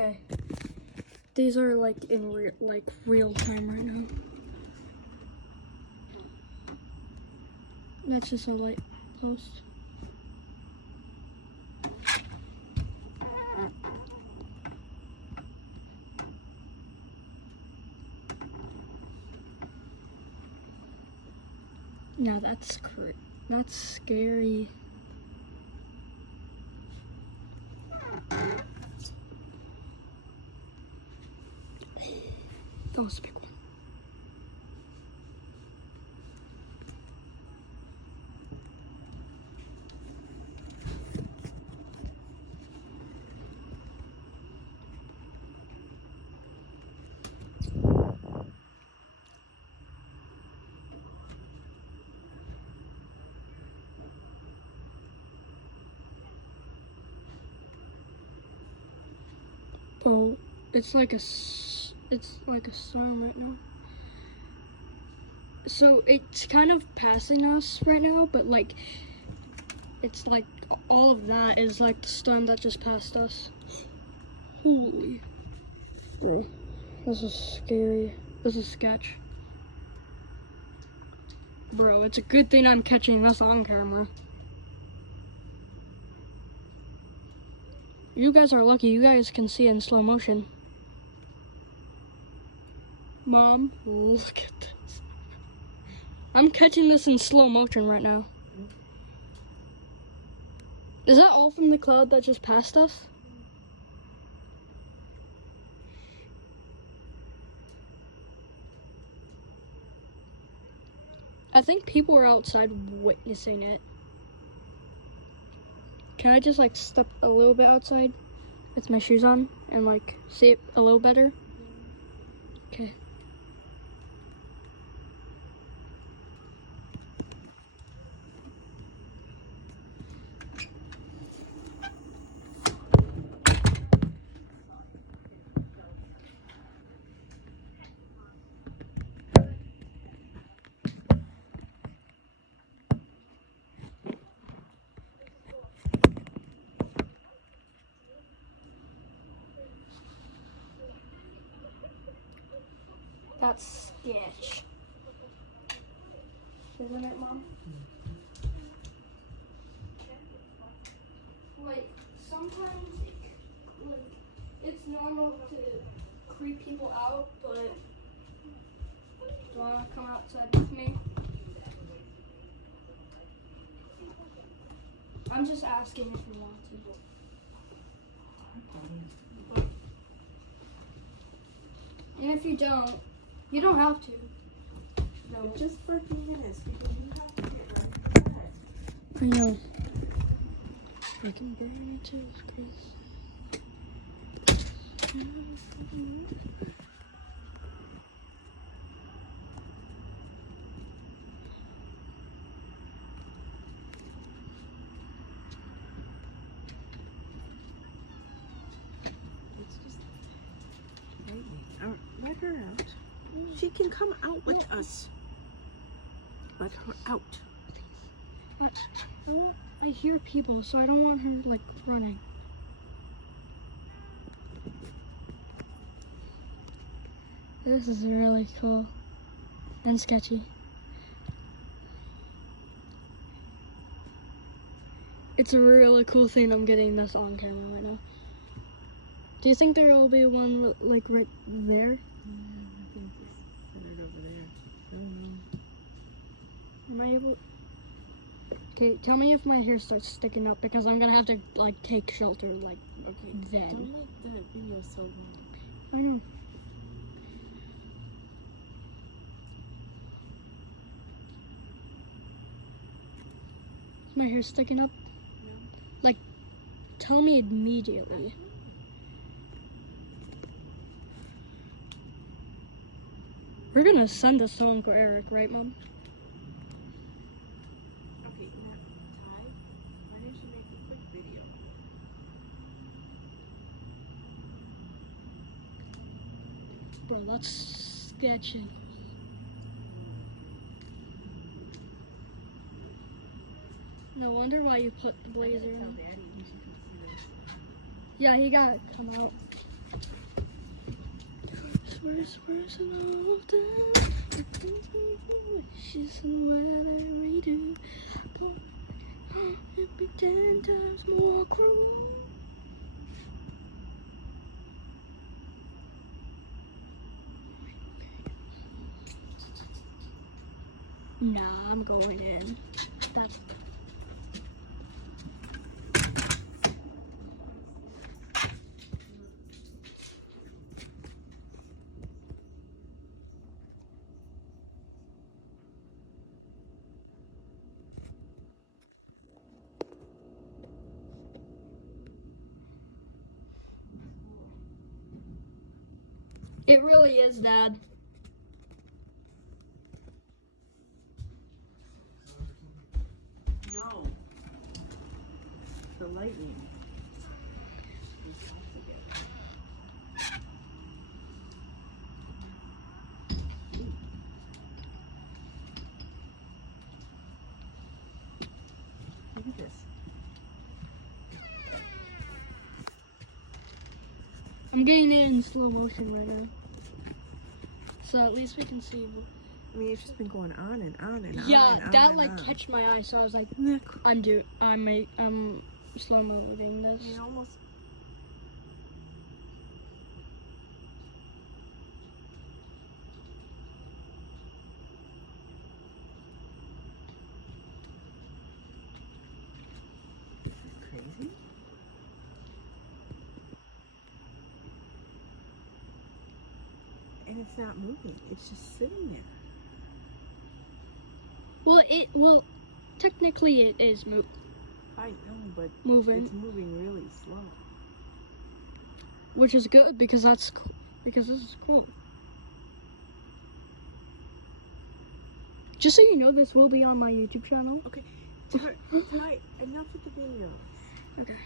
Okay. These are like in real time right now. That's just a light post. Now that's scary. That was a big one. Oh, it's like a storm right now. So it's kind of passing us right now, but like it's like all of that is like the storm that just passed us. Holy, bro, this is scary. This is sketch, bro. It's a good thing I'm catching this on camera. You guys are lucky. You guys can see in slow motion. Mom, look at this. I'm catching this in slow motion right now. Is that all from the cloud that just passed us? I think people are outside witnessing it. Can I just like step a little bit outside with my shoes on and like see it a little better? Okay. That's sketch. Isn't it, Mom? Like, sometimes it's normal to creep people out, but do you want to come outside with me? I'm just asking if you want to. And if you don't have to. No, just for a few minutes because you have to get ready for bed. I know. I can burn it too, Chris. It's just lightning. Let her out. She can come out with us. Let her out. I hear people, so I don't want her like running. This is really cool and sketchy. It's a really cool thing I'm getting this on camera right now. Do you think there will be one like right there? I think it's centered over there. Am I able? Okay, tell me if my hair starts sticking up because I'm gonna have to like take shelter like then. Don't make the video so long. I know. Is my hair sticking up? No. Like, tell me immediately. We're gonna send this to Uncle Eric, right, Mom? Okay, now, Ty, why didn't you make a quick video? Bro, that's sketchy. No wonder why you put the blazer Tell on. Daddy you should come see this. Yeah, he got to come out. first person of time. She's whether we do. It'd be 10 times more cruel. Nah, I'm going in. That's. It really is, Dad. No. The lightning. Look at this. I'm getting it in slow motion right now. So at least we can see. I mean, it's just been going on and on and on. Yeah, and on that and like on. catch my eye, so I was like, Nick. I'm slow moving this. You almost. Crazy. And it's not moving. It's just sitting there. Well, technically it is I know, but moving, it's moving really slow. which is good because that's cool. Because this is cool. Just so you know, this will be on my YouTube channel. Okay, tonight, enough with the video. Okay.